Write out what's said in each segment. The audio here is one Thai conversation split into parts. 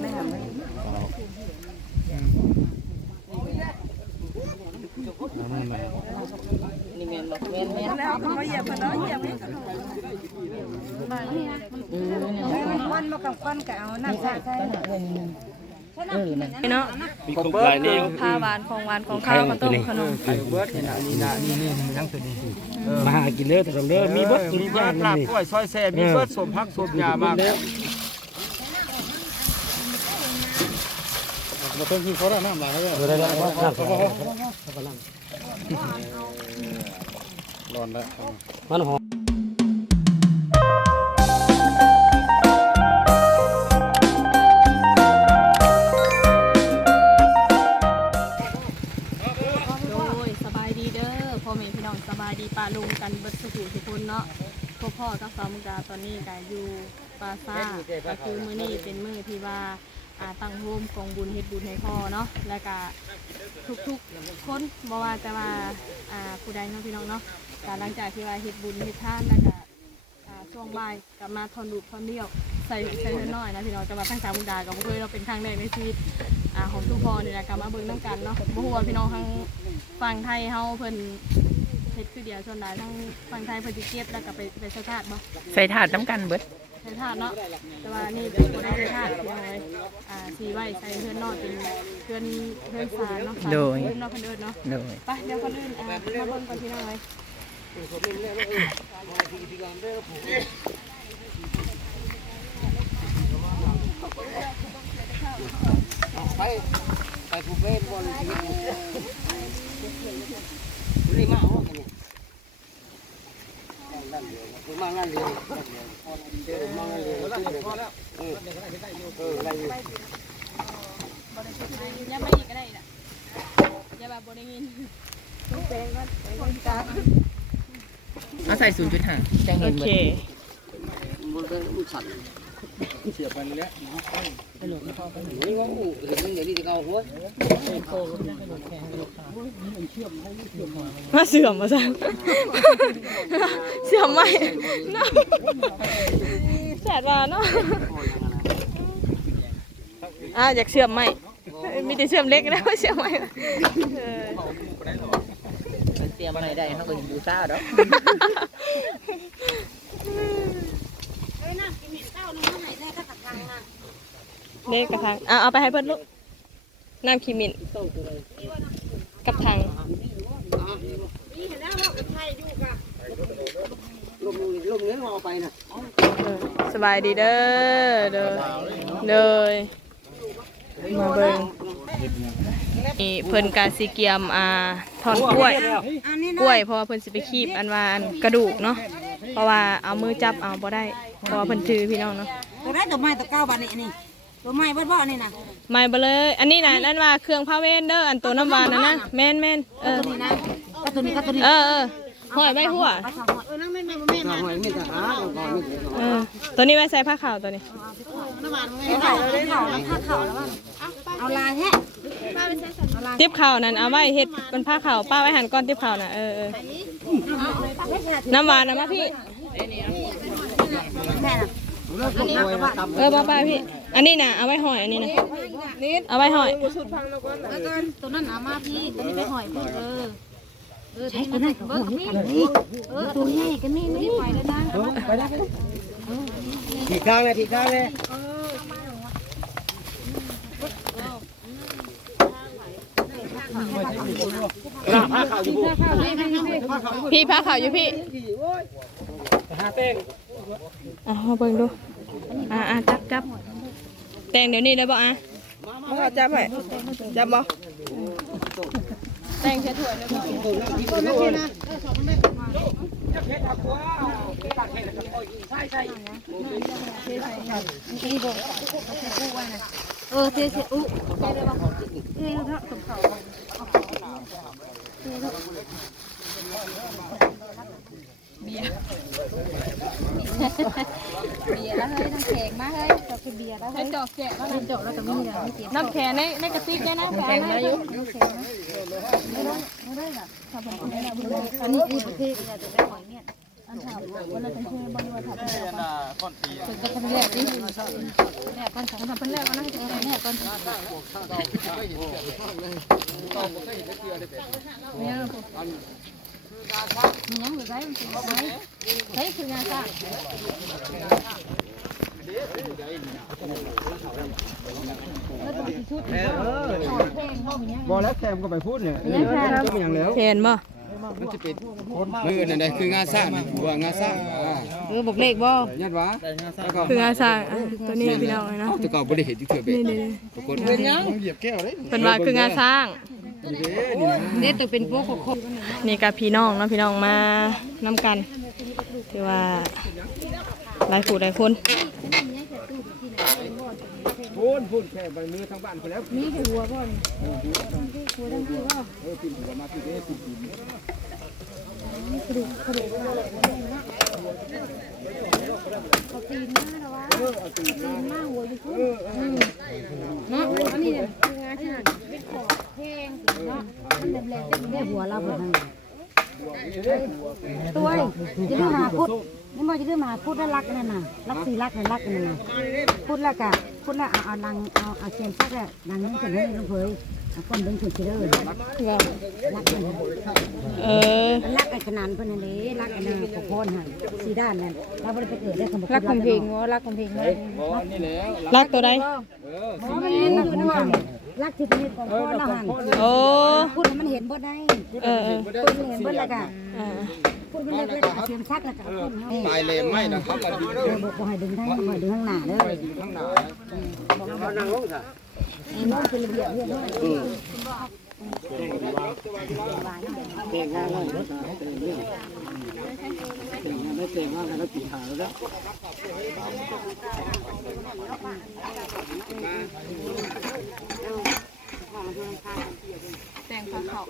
แม่ไม่นี่แม่นบ่แม่นแม่นแล้วเขามาเหยียบมันเนาะเหยียบนี่วันมากับวันก็เอาน้ำใส่ใส่เนาะมีครบหลายแนวพาหวานของหวานของข้าวข้าต้มขนมไอ้เบิร์ดนี่นะนี่นะนี่นี่ทั้งตัวนี้มาหากินเด้อแต่เด้อมีเบิดทุกมีเบิร์งดลาบนี่กล้วยซอยแซ่มีเบิร์ดสมพักสมยามาก มาเพิ่มที่เขาได้น้ำหลายแล้วได้แล้วน้ำร้อนแล้วมันหอมโดยสบายดีเด้อพ่อแม่พี่น้องสบายดีปลาลุงกันเบิดสุขุทุกคนเนาะพ่อพ่อกับสาวมุกดาตอนนี้ก็อยู่ปราซ่าก็คือมื้อนี้เป็นมื้อที่ว่า อ่าตั้งโฮมกองบุญเฮ็ดบุญให้พ่อเนาะแล้วก็ทุกๆคนบ่ว่าแต่ว่าอ่าผู้ใดเนาะพี่น้องเนาะก็หลังจากที่ว่าเฮ็ดบุญเฮ็ดทานแล้วก็อ่าช่วงบ่ายกลับมาทอนลูกทอนเดียวใส่ใส่เงินน้อยนะพี่น้องจะมาตั้งสาวมุกดากับบ่เคยเราเป็นครั้งแรกในชีวิตอ่าของทุกพอนี่แหละกลับมาเบิ่งน้ำกันเนาะบ่ฮู้ว่าพี่น้องทั้งฝั่งไทยเฮาเพิ่นเฮ็ดคือเดียวส่วนใดทั้งฝั่งไทยเพิ่นสิเก็บแล้วก็ไปไปใช้ทาสบ่ใส่ถาดน้ำกันเบิด ใช้ทาสเนาะแต่ว่านี่เป็นบ่ได้ใช้ทาสพี่น้องเอ้ยอ่าสีไว้ใส่เพื่อนนอกเป็นเพื่อนเพื่อนสารเนาะสารเพื่อนนอกเพิ่นเอิ้นเนาะโดยไปเดี๋ยวคนอื่นอ่ามาเบิ่งกันพี่น้องเอ้ยไปไปผู้เป็นบอลชีวิตนี่มาห้องกันนี่ มางั้นเดียวเดี๋ยวมางั้นเดียวเออเอออะไรอยู่อย่ามาอีกก็ได้ล่ะอย่าแบบบ่ได้ยินเอาใส่ศูนย์จุดห้าจังเห็นเบิเคดมันเป็นมันสั่นเสียไปแล้วนี่ว่าหมูเห็นเดี๋ยวนี้จะเอาหัว มาเสื่อมมาซั่นเสื่อมใหม่เนาะแสดว่าเนาะอ่าอยากเชื่อมไหมมีแต่เชื่อมเล็กนะไม่เชื่อมไหมเออเตรียมอะไรได้เขาก็อยู่บูชาดอกเล็กกับทางอะเอาไปให้เพื่อนลูกน้ำขีมิน กับทางลมลมเงี้ยเอาไปนะเออสบายดีเด้อเด้อเลยมาเบิ่งนี่เพิ่นกาสีเกียมอ่าทอนกล้วย กล้วยเพราะว่าเพิ่นสิไปคีบอันว่าอันกระดูกเนาะเพราะว่าเอามือจับเอาบ่ได้เพราะว่าเพิ่นถือพี่น้องเนาะตัวได้ตัวไม้ตัวเก้าบาทนี่นี่ ตัวไม้เบิดบ่นี่นะไม่เบเลย อันนี้นะนั่นว่าเครื่องพาเวนเด้ออันตัวน้ำหวานนะนะแม่นแม่นเออตัวนี้นะก็ตัวนี้ก็ตัวนี้เออเออหอยใบหัวเออนั่งแม่นแม่นแม่นถ้าหอยไม่จะหาเอาก่อนไม่ถึงเออตัวนี้ไว้ใส่ผ้าขาวตัวนี้เข่าเลยเข่าแล้วผ้าเข่าแล้วว่าเอาลายแฮะติ๊บขาวนั่นเอาไว้เฮ็ดเป็นผ้าขาวป้าไว้หันก้อนติ๊บขาวน่ะเออเออน้ำหวานนะมาพี่แม่น่ะ เออป้าป้าพี่ อันนี้น่ะเอาไว้หอยอันนี้นะเอาไว้หอยแล้วก็ตัวนั้นเอามาพี่ตัวนี้ไปหอยเพิ่นเออเออใช่ตัวนั้นเบิ่งนี่เออตัวใหญ่ก็นี่นี่ไปแล้วนะไปได้ทีข้างเลยทีข้างเลยผ้าขาวอยู่พี่ผ้าขาวอยู่พี่หาเต้ง อะมาเบิ่งดู อ่าอ่าจับจับแต่งเดี๋ยวนี้ได้บ่อะมาจับไปจับบ่แต่งแค่ถ้วยแล้วบ่เออเทเสอุใจเลยบ่เออเถอะสมเขาเบียร์แล้วเฮ้ยน้ำแข็งมาเฮ้ยเราคือเบียร์แล้วให้เฮ้ยจอกแกะแล้วจบแล้วแต่ไม่มีอะไรไม่เจ็บน้ำแข็งในในกระติกเนี่ยนะแข็งได้อยู่อันนี้คือประเภทเนี่ยจะได้หอยเนี่ยอันถามวันละเป็นชื่อบริวารถามนี่น่ะก้อนปีเป็นก็เป็นแรกดิแรกก่อนสองทำเป็นแรกก่อนนะแรกก่อนเนี่ย มันยังอยู่ได้มันเป็นไงใช้คืองานสร้างบอแล้วแซมก็ไปพูดเนี่ยแพงจะเป็นอย่างแล้วแพนบ่มันจะเป็นมือนั่นได้คืองานสร้างนี่ว่างานสร้างเออบอกเลขบ่ยัดวะแล้วก็คืองานสร้างตัวนี้พี่น้องนะจะก็บ่ได้เห็นที่เถื่อเบ็นปรากฏเป็นยังเหยียบแก้วเลยเป็นว่าคืองานสร้าง เนี่นะนี่ตัวเป็นพวกขคนี่กับพี่น้องเนาะพี่น้องมานำกันถือว่าหลายผู้หลายคนพูนพูนแค่ใบมือทางบ้านไปแล้วมีแค่หัวก่อนหัวทั้งที่ก็เออปิ่นหัวมาที่เด้ปิ่นปิ่นเขาตีนหน้าแล้ววะตีนหน้าหัวอยู่พุ่นเนาะอันนี้เนี่ยคืองานที่หันเป็นขอแห้งเนาะมันแรงๆเต็มได้หัวเราเพิ่นตัวจะได้มาพุดนี่บ่จะได้มาพุดแล้วรักนั่นน่ะรักสีรักนั่นรักนั่นน่ะพุดแล้วก็พุดแล้วเอาเอาลังเอาเอาเสียนซักแล้วดังนี้จะให้ลูกเผย เอาก้นเบิ่งสุดเด้อรักรักมันเออรักไอ้ขนาดเพิ่นนั่นเด้รักไอ้นั่นก็พรให้สีด้านนั่นเราบ่ได้ไปเกิดได้คำรักของเพลงวะรักของเพลงวะบ่นี่แล้วรักตัวใดเอออ๋อมันเห็นนะคุณว่ารักที่เป็นของพ่อเราหันโอ้พูดให้มันเห็นบ่ได้เออเออพูดมันเห็นบ่แล้วก็อ่าพูดมันเล็กๆเสียงซักแล้วก็พูดให้ตายเลยไม่นะเขาก็ดีเออบ่ให้ดึงทั้งบ่ให้ดึงข้างหน้าเด้อไปอยู่ข้างหน้า เอานั่งองเป็นระเบียบเรียบร้อก่งงานเลยเก่งเรื่องเก่งงานได้เก่งงานแล้วปีหาแล้วแตงผ้าขา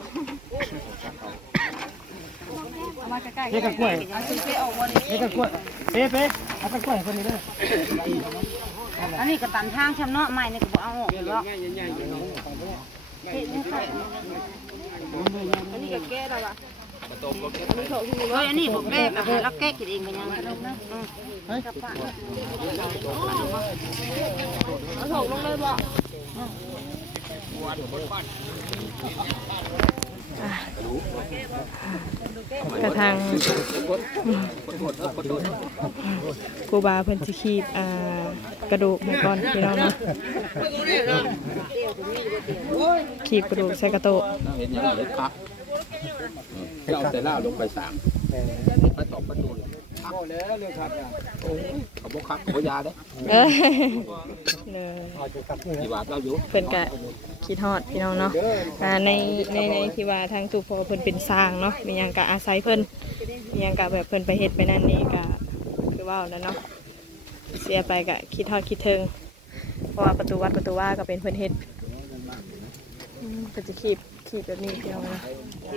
เฮ้กับกล้วยเฮ้กับกล้วยเป๊ะเป๊ะเอากับกล้วยคนนี้เลย อันนี้ก็ตันทางชำเนาะไม้นี่ก็บ่เอาออกหรอกง่ายใหญ่ๆอยู่อันนี้ก็แก้แล้วล่ะเฮ้ยอันนี้บ่แก้ก็แล้วแก้กินเองก็ยังเอาถกลงเลยบ่อะ กระทางครูบาเพิ่นสิคีบอ่ากระดูกให้ก่อนพี่น้องเนาะคีบกระดูกใส่กระโตะเห็นอย่างนี้ครับเราแต่ล่าลงไปสามไปตอบประตู บแล้วเรื่องครับเขาบอกครับเขายาเด้เออเลยกี่บาทเราอยู่เพิ่นก็คิดฮอดพี่น้องเนาะอ่าในในในที่ว่าทางสุพอเพิ่นเป็นสร้างเนาะมีหยังก็อาศัยเพิ่นมีหยังก็แบบเพิ่นไปเฮ็ดไปนั่นนี่ก็คือว่านั่นเนาะเสียไปก็คิดฮอดคิดถึงเพราะว่าประตูวัดประตูว่าก็เป็นเพิ่นเฮ็ดอืมก็จะคีบคีบแบบนี้พี่น้องนะอ่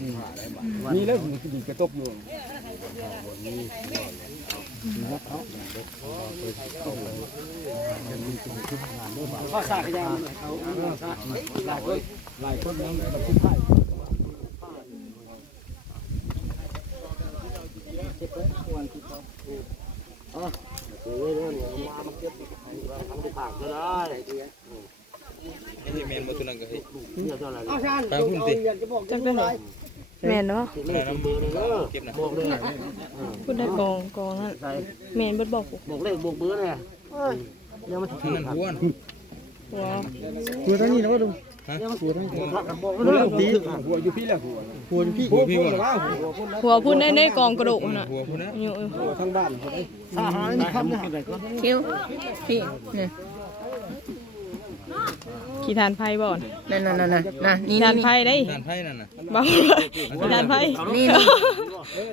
แล้วมีแล้วดีกระตบอยู่ข้อสากยังเอาหลายคนหลายคนยังแบบที่ไทยจักได้เหรอ แม่นเนาะพูดได้กองกองนั่นแม่นเบิดบอกบอกเลขบอกเบอร์เนี่ยเดี๋ยวมันถึงหัวว้าวตัวทั้งนี้นะว่าดูบอกเรื่องตีหัวอยู่พี่แหละหัวหัวพี่หัวพี่ว่าหัวพุ่นได้ในกองกระดูกน่ะอยู่ทั้งบ้านสาหานี่คำเนี่ยคิวพี่เนี่ย ขี่ทานไพ่บ่อนนั่นนั่นนั่นนั่นนี่ขี่ทานนี่ไพ่ได้ด้านไพ่นั่นน่ะบ่ขี่ทานไพ่นี่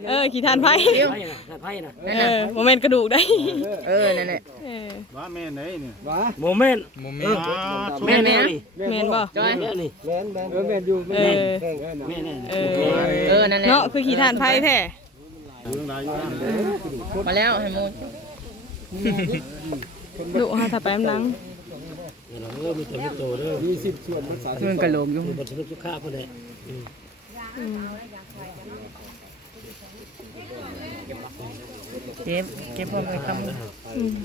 เออขี่ทานไพ่ไพ่น่ะเออโมเมนต์กระดูกได้เออนั่นแหละเออว่าแม่ไหนนี่ว่าโมเมนต์โมเมนต์แม่นนะแม่นบ่จอยแม่นี่แม่นแม่นเออแม่นอยู่เออแม่นี่เออเออนั่นแหละเนาะคือขี่ทานไพ่แท้มาแล้วให้มูดุฮะถ้าไปน้ำ หลังเออมีตัวมีตัวเด้อมีสิบส่วนมันสามสิบมันกระโหลกอยู่บทสรุปสุขาพอดีเก็บเก็บพอไปคำอืม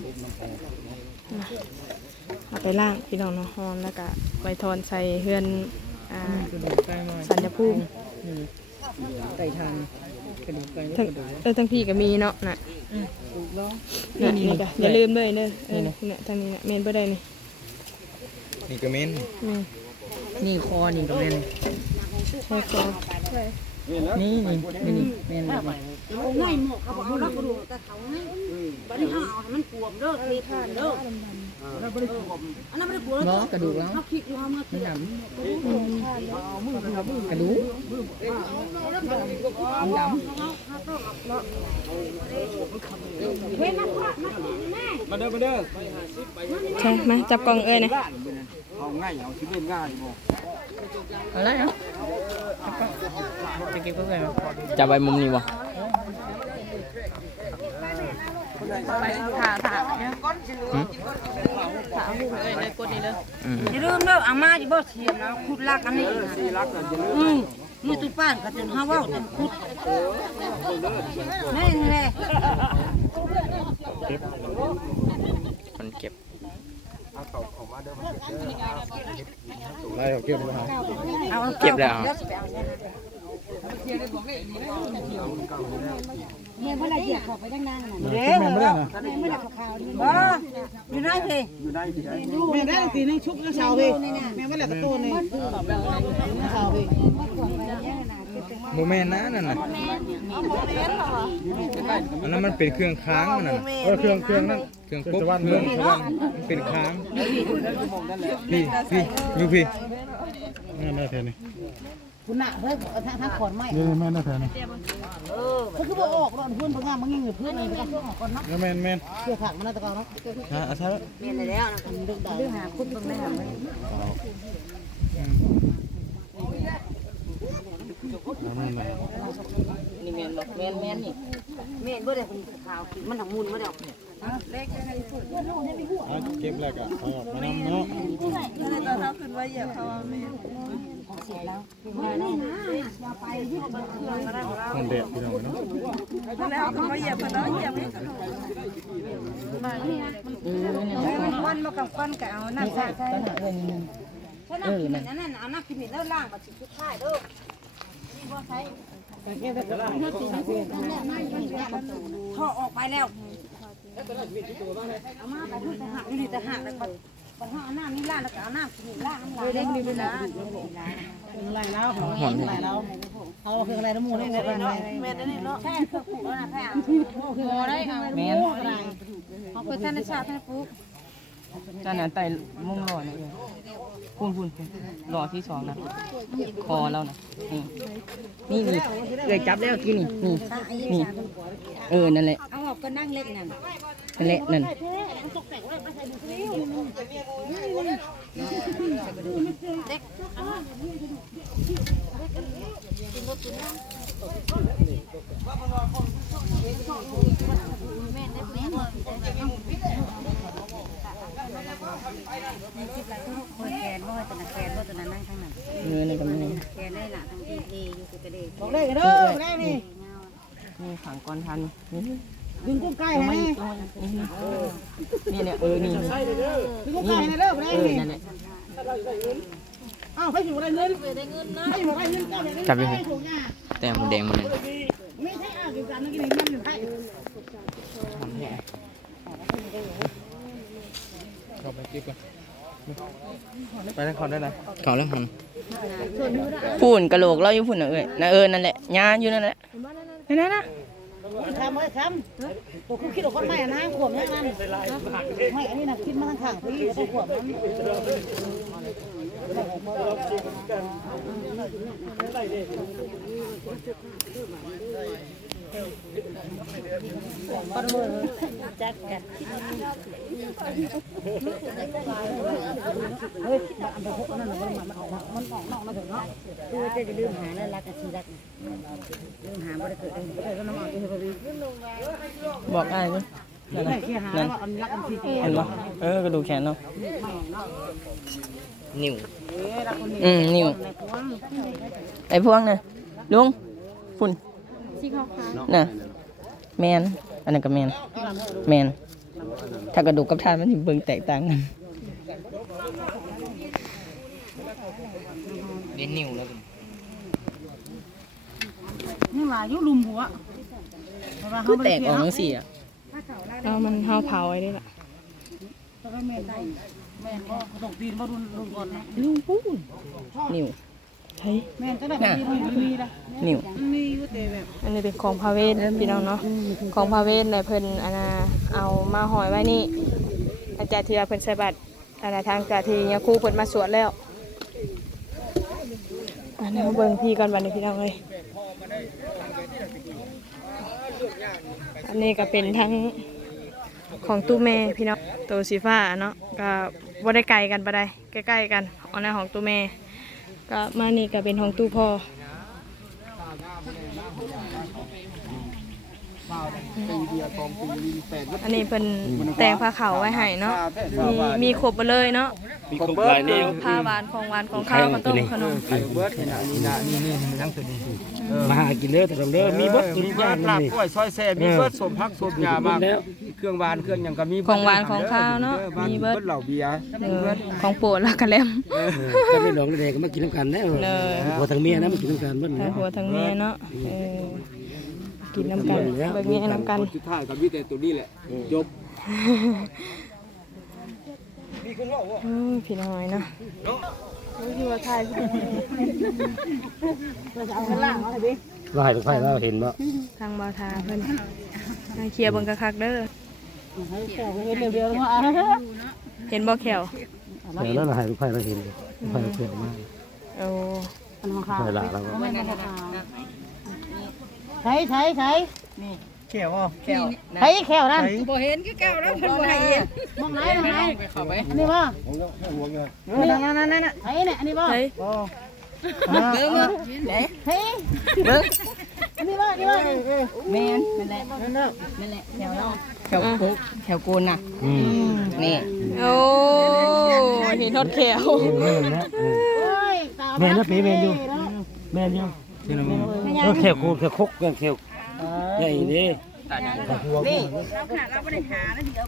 เอาไปล่างพี่น้องเนาะหอมแล้วก็ไว้ทอนใส่เฮือนอ่ากระดูกไก่หน่อยสัญญภูมิไก่ทานกระดูกไก่ทั้งเออทั้งพี่ก็มีเนาะน่ะน่ะนี่ก็อย่าลืมเลยเด้อเออเนี่ยทางนี้น่ะเมนบ่ได้นี่ นี่ก็เมนอืมนี่คอนี่ก็แม่นใช่คอนี่นี่นี่นี่แม่นเลยเอาง่ายหมกเขาบอกเขารักกระดูกแต่เขาง่ายบัดนี้เขาเอาให้มันกวมเด้อเทผ่านเด้อ น้อันนั้นไม่ได้กวมเนาะกระดูกแล้วเขาคิดอยู่ว่าเมื่อมันำกระดูกมันดำมาเด้อมาเด้อใช่มาจับกล่องเอ้ยนะเอาง่ายเอาชีวิตง่ายบ่อะไรอะจะเก็บก็ไงจับไปมุมนี้บ่ ไป ถ่าถ่าเนี่ยถ่าหูเอ้ยเลยกดนี่เลยอย่าลืมเด้ออาม่าจะบ่เสียนะขุดลักอันนี้อืมมือตุ้ป้านก็จนห้าว่าวจนขุดนี่แหละคนเก็บไล่เอาเก็บมาเอาเก็บแล้ว เนี่ยเมื่อไรเหยียบเข้าไปดังๆน่ะเด้อเมื่อไรขาวๆนี่บ่อยู่ไหนพี่แม่ได้ตีนึงชุบกระเช้าพี่แม่ว่าแหละกระตูนนี่กระเช้าพี่โมเมนต์นะนั่นน่ะอันนั้นมันเป็นเครื่องค้างมันน่ะเออเครื่องเครื่องนั่นเครื่องปุ๊บเครื่องเพราะว่ามันเป็นค้างพี่พี่อยู่พี่ แม่แม่แทนนี่คุณน่ะเฮ้ยทางทางขอนไม้นี่แม่แม่แทนนี่ก็คือบ่ออกรอนเพื่อนเพิ่งงามมึงยิงเพื่อนนี่ไปกันออกก่อนเนาะแม่แม่เกี่ยวผักมันน่าจะก่อนเนาะฮะใช่เรียนได้แล้วนะดึกได้เรื่องหาคุดตรงไหนหาไม่ นี่แม่นบอกแม่นแม่นนี่แม่นบ่ได้คนขาวมันทั้งมุนบ่ได้เก็บแล้วก็เอาออกมานำเนาะมันเด็ดพี่น้องเนาะควันมากับควันก็เอาน้ำใส่ใส่ใช่น้ำกินนั่นนั่นเอาน้ำกินนี่แล้วล้างบัดสิสุดท้ายเด้อ ท่อออกไปแล้วเอามาไปพุ่นไปหักอยู่นี่แต่หักแล้วก็ไปัญหาน้ำนี่ล้าแล้วก็เอาน้ำกินนี่ล้าน้ำลายเล็กนี่เวลาอะไรแล้วขอะไรแล้วเอาคืออะไรน้ำมูนี่เนี่ยเนาะแม่ได้เนาะแค่เครื่อปลูกนะแค่คืออะไรเอาแม่นอะไรเอาไปธรรมชาติให้ปลูกจานนั้นไต่มุ่งหล่อนะพูน พูนพูนหล่อที่สองนะคอแล้วนะนี่นี่นี่เลยจับแล้วที่นี่นี่นี่ เออ นั่นแหละ เอาออกก็นั่งเล็กนั่นนั่นแหละนั่นคนแก นบ่ตัวนั้นแกนบ่ตัวนั้นนั่งข้างนั้นเนั่นก็มีแกนได้หละทั้งที่เออยู่กระเดบอกได้กันเด้อได้นี่นี่ขังก้อนทันนี่ดึงกุ้งไก่ให้นี่เนี่ยเออนี่ดึงกุ้งไก่ให้เด้อได้นี่อ้าวให้อยู่ได้เงินได้เงินนะให้อยู่ได้เงินเจ้าเนี่ยจับไปถูกอะแต่หมดแดงหมดเลยไม่ใช่อาวอยู่กันนั่นกินนั่นอยู่ให้เข้าไปก็บก่อน ไปแล้วเขาได้ไรเขาแล้วมันฝุ่นกระโหลกเราอยู่ฝุ่นน่ะเอ้ยนะเออนั่นแหละยาอยู่นั่นแหละนั่นนะคำเอ้ยคำตัวคือคิดว่าคนใหม่นะขวบนี่นั่นไม่อันนี้นะคิดมาทางข้างพี่ต้องขวบนั้น เฮ้ยอันเดอร์หกนั่นน่ะมันมันออกมามันออกนอกมาถึงเนาะคือจะจะลืมหาแล้วรักกันทีรักลืมหาบ่ได้เกิดเองบ่ได้ก็น้ำออกที่พอดีบอกอ้ายนี่นั่นได้น่ะแค่หาแล้วอันรักกันทีเดียวเห็นปะเออกระดูกแขนเนาะนิ้วเอ้รักคนนี้อืมนิ้วในพวงไอ้พวกน่ะลุงฝุ่นสีขาวน่ะแมนอันนั้นก็แมนแมน ถ้ากระดูกกับทานมันสิเบิ่งแตกต่างกันเล่นนิ้วแล้วนี่ว่าอยู่ลุมหัวคือแตกออกจังซี่อะๆแล้วมันเฮาเผาไว้ได้ล่ะแม่นได้แม่นบ่ต้องตีนบ่รุนรุนก่อนนะลุงพูนนิ้ว แม่นจังได๋บ่มีบ่มีละนิ้วมีอยู่แต่แบบอันนี้เป็นของพาเวทพี่น้องเนาะของพาเวทเนี่ยเพิ่นอันน่ะเอามาหอยไว้นี่อาจารย์ที่ว่าเพิ่นใส่บัตรอันน่ะทางจากที่ยาคูเพิ่นมาสวดแล้วอันนี้เบิ่งพี่ก่อนบัดนี้พี่น้องเอ้ยอันนี้ก็เป็นทั้งของตู้แม่พี่น้องตัวสีฟ้าเนาะก็บ่ได้ไกลกันปานใดใกล้ๆกันอันนั้นของตู้แม่ ก็มานี่ก็เป็นของตู้พ่ออันนี้เป็นแต่งผ้าขาวไว้ให้เนาะมีมีครบหมดเลยเนาะมีครบหลายนิ้วผ้าหวานของหวานของข้าวข้าวต้มขนมไข่เบิร์ดนี่นะนี่นะนี่นี่ทั้งตัวนี้มาหากินเด้อแต่เด้อมีเบิร์ดมีเบิร์ดลาบกล้วยซอยแซ่มีเบิร์ดสมพักสมยามาก เครื่องหวานเครื่องหยังก็มีของหวานของข้าวเนาะมีเบิเบิดร์ดเหล่าเบียร์ เออของโปรดแล้วก็แลมถ้าไม่หลงเลยก็มากินน้ำกันแน่เลยหัวทางเมียนะมากินน้ำกันบ้านทั้งหัวทั้งเมียเนาะเออกินน้ำกันเบิ่งเมียน้ำกัน สุดท้ายก็มีแต่ตัวนี้แหละจบโอ้ยพี่น้อยเนาะโอ้ยพี่ว่าทายพี่เราหายไปเราเห็นว่าทางบาทาเพิ่นมาเคลียร์เบิ่งคักๆเด้อ เห็นเดียวๆว่าเห็นบ่แขวแต่แล้วเราหายไปเราเห็นไปเราเสียมากโอ้อันของข้าวไปละเราก็แม่นบ่ข้าวใช้ใช้ใช้เขียวอะเขียวใช้แขวนั่นบ่เห็นคือเก่าแล้วเพิ่นบ่ให้เห็นมองไหนมองไหนอันนี้บ่นั่นนั่นนั่นนั่นไอ้เนี่ยอันนี้บ่เฮ้ยเบิ้งเบิ้งเฮ้ยเบิ้งอันนี้บ่อันนี้บ่แมนนั่นแหละนั่นแหละแถวเนาะแถวโกแถวโกนน่ะอืมนี่โอ้เห็นทอดแขวแม่นะโอ้ยตาแม่นะปีแม่อยู่แม่อยู่เออแขวโคแขวคกกันแขวใหญ่ดิ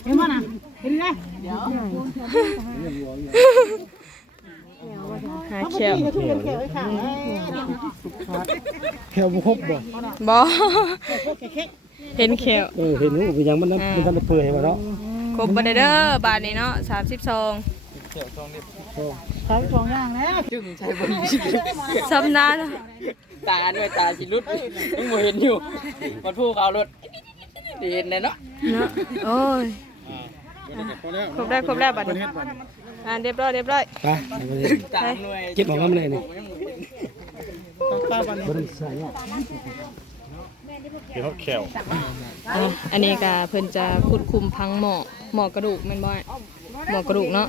เห็นบ่น่ะเห็นไหมหาแขวทุกคนแขวไอ้ข้างเอ้ยแขวบุคบบ่บ่พวกแขก เห็นแขวเออเห็นว่าเป็นยังมันมันทันเปื่อยมาเนาะครบบ่ได้เด้อบาทนี้เนาะ32ใช้สองอย่างแล้วจึงใช้บนสำนาญตาด้วยตาสิรุดยังบ่เห็นอยู่ มันพูเขารถเห็นเลยเนาะเนาะโอ้ยครบได้ครบได้บัดนี้อ่าเรียบร้อยเรียบร้อยไปตาหน่วยเก็บออกมาเลยนี่บริษัทเนี่ ยอะอันนี้ก็เพิ่นจะขุดคุมพังหมอกหมอกกระดูกแม่นบ่หมอกกระดูกเนาะ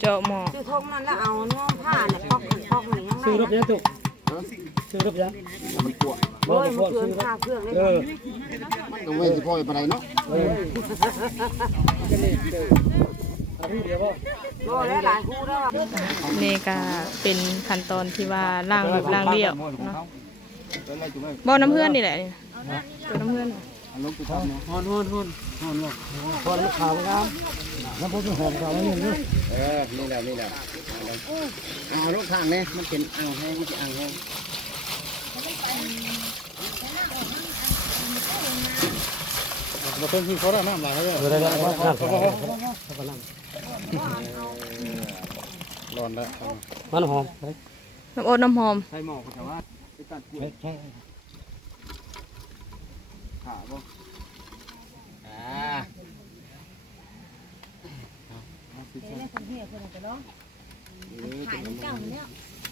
เจาะหมอกคือทงนั่นแล้วเอาน้องผ้าเนี่ยปอกปอกนี่ยังไงซื้อรถยังตุกซื้อรถยังมันปวดโอ้ยมันเกินค่าเครื่องเลยเออต้องเว้นสิพ่อไปไหนเนาะ นี่ก็เป็นขั้นตอนที่ว่าล่างแบบล่างเดียวเนาะบ่อน้ำเพื่อนนี่แหละนี่ตัวน้ำเพื่อนฮอนฮอนฮอนฮอนฮอนขาวงามน้ำพุหอมขาวนี่นี่เออนี่แหละนี่แหละเอาลูกข้างนี่มันเป็นอ่างแห้งมันเป็นอ่างแห้งเราเป็นที่เขาได้น้ำลายเขาเลยได้ได้ว่าได้น้ำ ร้อนแล้วมันหอมน้ำโอ๊ตน้ำหอมใส่หมอกแต่ว่าไปตัดกล้วยใช่ขาบ่อ่าขายเก่าเนี่ย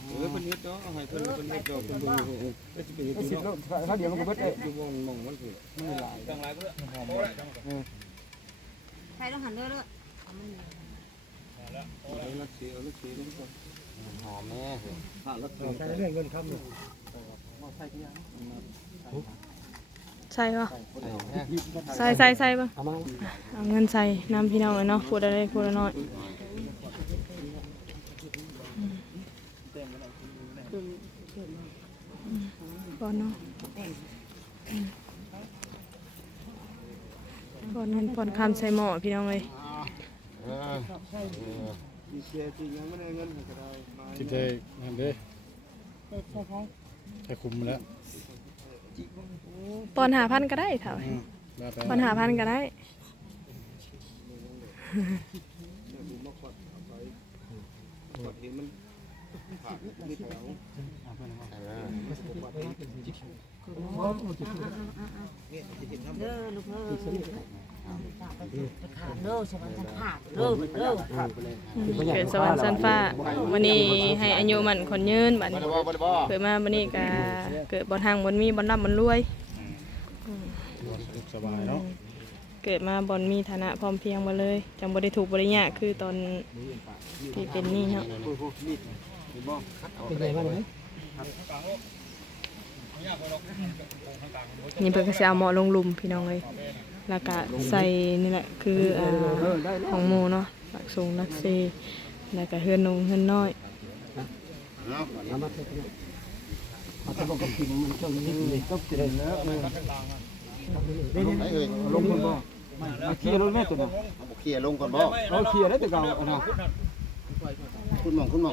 เออเพิ่นเฮ็ดเนาะเอาให้เพิ่นเพิ่นเฮ็ดดอเพิ่นเฮ็ดเออสิเป็นสิโลถ้าเดี๋ยวมันก็เบิดเอยู่วงมองมันคือไม่หลายจังหลายเพิ่นหอมใครต้องหันเด้อเด้อ รักสีรักสีลงก่อนหอมแม่ถ้าลักสีใช่เรื่องเงินคำเนี่ยใส่ปะใส่ใส่ใส่ปะเอาเงินใส่น้ำพี่น้องเนาะพูดอะไรพูดละน้อยก่อนเนาะก่อนนั้นก่อนคำใส่หม้อพี่น้องเลย มีเชียร์จริงยังไม่ได้เงินก็ได้มาที่ได้นั่นเด้ใช้คุมแล้วปอนหาพันก็ได้เถอะได้ไปปอนหาพันก็ได้กดเห็นมันขาดนิดเดียวเด้อลูกเอ้ยขาดเด้อสวรรค์จะขาดเด้อเด้อ เกิดสวรรค์สันฟ้า วันนี้ให้อายุมันคนยืนบัดบ่นี้เกิดมาวันนี้ก็เกิดบนทางบนมีบนร่ำบนรวยสบายเนาะเกิดมาบนมีฐานะพร้อมเพียงมาเลยจังบ่ได้ถูกบ่ได้ยาคือตอนที่เป็นนี่เนาะเป็นไงบ้างไหม นี่เพิ่นก็สิเอาหมอลงลุมพี่น้องเลยแล้วก็ใส่นี่แหละคืออ่อของหมูเนาะหลักสูงหลักเซแล้วก็เฮือนนงเฮือนน้อยลงคนบ่เอาเคลียร์รถแม่ตัวน่ะเอาบ่เคลียร์ลงก่อนบ่เอาเคลียร์ได้วแต่เก่าเอาเนาะคุณหมองคุณหมอง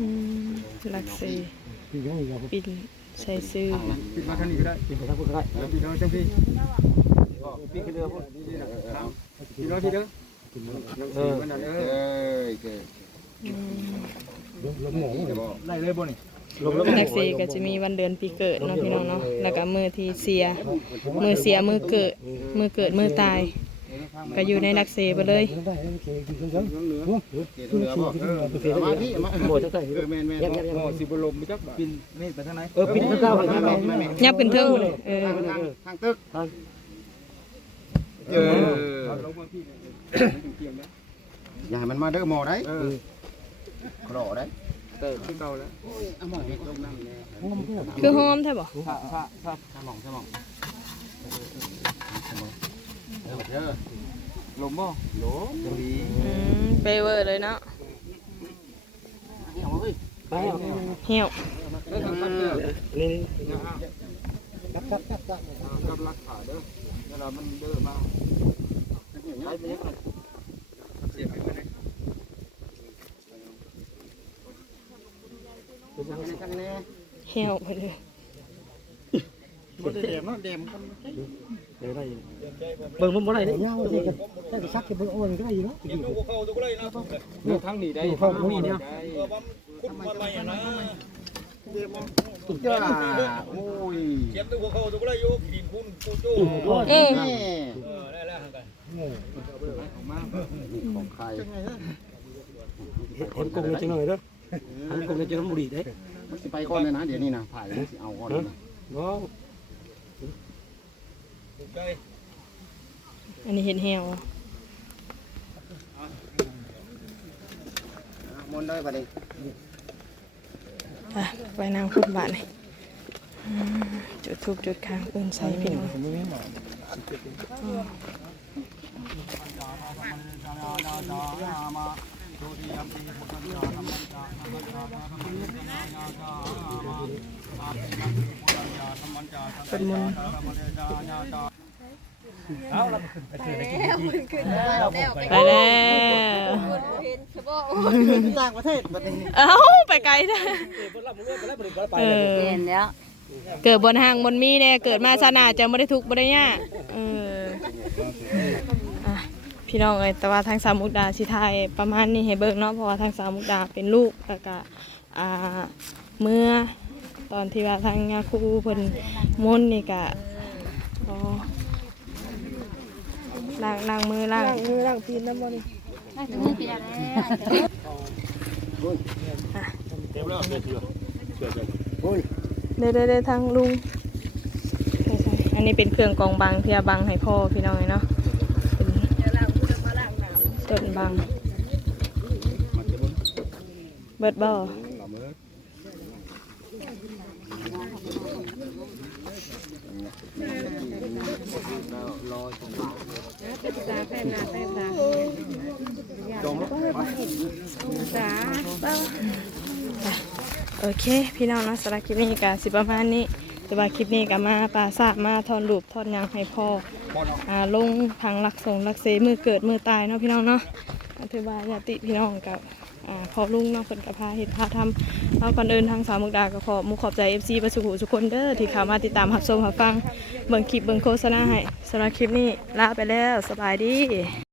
อืมหลักเซพี่ยังยังปินใส่ซื้อปิดมาทางนี้ก็ได้กินไปทั้งคนก็ได้ปิดน้อยจังพี่ปิดกันเด้อพุ่นนี่ๆนะปิดน้อยทีเด้อเออมันนั่นเอเอ้อยเกิดอืมลงหมูไล่เลยบ่นี่ลงแล้วหลักเซก็จะมีวันเดือนปีเกิดเนาะพี่น้องเนาะแล้วก็มือที่เสียมือเสียมือเกิดมือเกิดมือตาย ก็อยู่ในหลักเซไปเลยได้โอเคกินเครื่องเหลือเกิดเหลือบ่เออเอามดทั้งใจเออแม่นแม่นยัดยัดยัดโอ้สิบลมจักปินเมฆไปทางไหนเออปิดข้าวไปยังไงยับขึ้นเทิงเออทางตึกเออลงมาพี่เตรียมแล้วอย่าให้มันมาเด้อหมอได้เออกรอได้เติมขึ้นเก่าแล้วเอาหมฮ็ดลงน้ำแน่คือหอมใช่ป่ะถ้าถ้าถ้าสมองสมองเออเด้อ ลมบ่ลมดีอืมเปเวอร์เลยเนาะเอาเฮ้ยไปเอาเหี่ยวแล้วทางคัดเด้อนี่กับกับกับกับกับรักขาเด้อเวลามันเด้อมาใช้ไปยังไงเสียบไปไหนทางแน่เหี่ยวไปเลยบ่ได้แดมเนาะแดมกันเดี๋ยวได้เบิ่งผมบ่ได้เนี่ ยยาวสิกันแต่ก็ซักให้เบิ่งโอนก็ได้อยู่เนาะเลือกทางนี้ได้ทางนี้เนี่ยจ้าโอ้ยอืมแม่ของใครเห็นกงจังหน่อยเด้อหันกงจังน้ำบุรีเด้มันสิไปก่อนเลยนะเดี๋ยวนี้นะถ่ายมันสิเอาก่อนเลยนะบ่ อันนี้เห็ดเหี่ยวมนต์ได้ปะดิอะไปนางพุทธบาทนี่อืมจุดทูบจุดค้างเอิ้นใส่พี่น้อง เป็นมุนเอาเราขึ้นไปถือได้กินดีไปแล้วต่างประเทศบัดนี้เอ้าไปไกลนะไปเออเห็นแล้วเกิดบนห้างบนมีแน่เกิดมาชาติหนาจะไม่ได้ทุกข์ไม่ได้ยากเออพี่น้องเอ้ยแต่ว่าทางสามุกดาสิไทยประมาณนี้ให้เบิ่งเนาะเพราะว่าทางสามุกดาเป็นลูกแล้วก็อ่าเมื่อ ตอนที่ว่าทางยาคูเพิ่นมุ่นนี่ก็อ๋อล้างล้างมือล้างมือล้างตีนน้ำมันน่าจะมือเปียกแล้วเต็มแล้วเด้อเด้อทางลุงใช่ใช่อันนี้เป็นเครื่องกองบังเพื่อบังให้พ่อพี่น้องเนาะเป็นบังเบิดบ่ โอเค พี่น้องเนาะสำหรับคลิปนี้ก็สิประมาณนี้แต่ว่าคลิปนี้ก็มาปลาสาบมาทอนรูปทอนยังให้พ่ออ่าลงทางรักสงรักเสมือเกิดมือตายเนาะพี่น้องเนาะอธิบายญาติพี่น้องกับ อ่าพอลุงเนาะเพิ่นก็พาเฮ็ดพาทำเอาก่อนเดินทางสาวมุกดาก็ขอมุกขอบใจ FC ประสุขุทุกคนเด้อที่เข้ามาติดตามรับชมรับฟังเบิ่งคลิปเบิ่งโฆษณาให้สำหรับคลิปนี้ลาไปแล้วสบายดี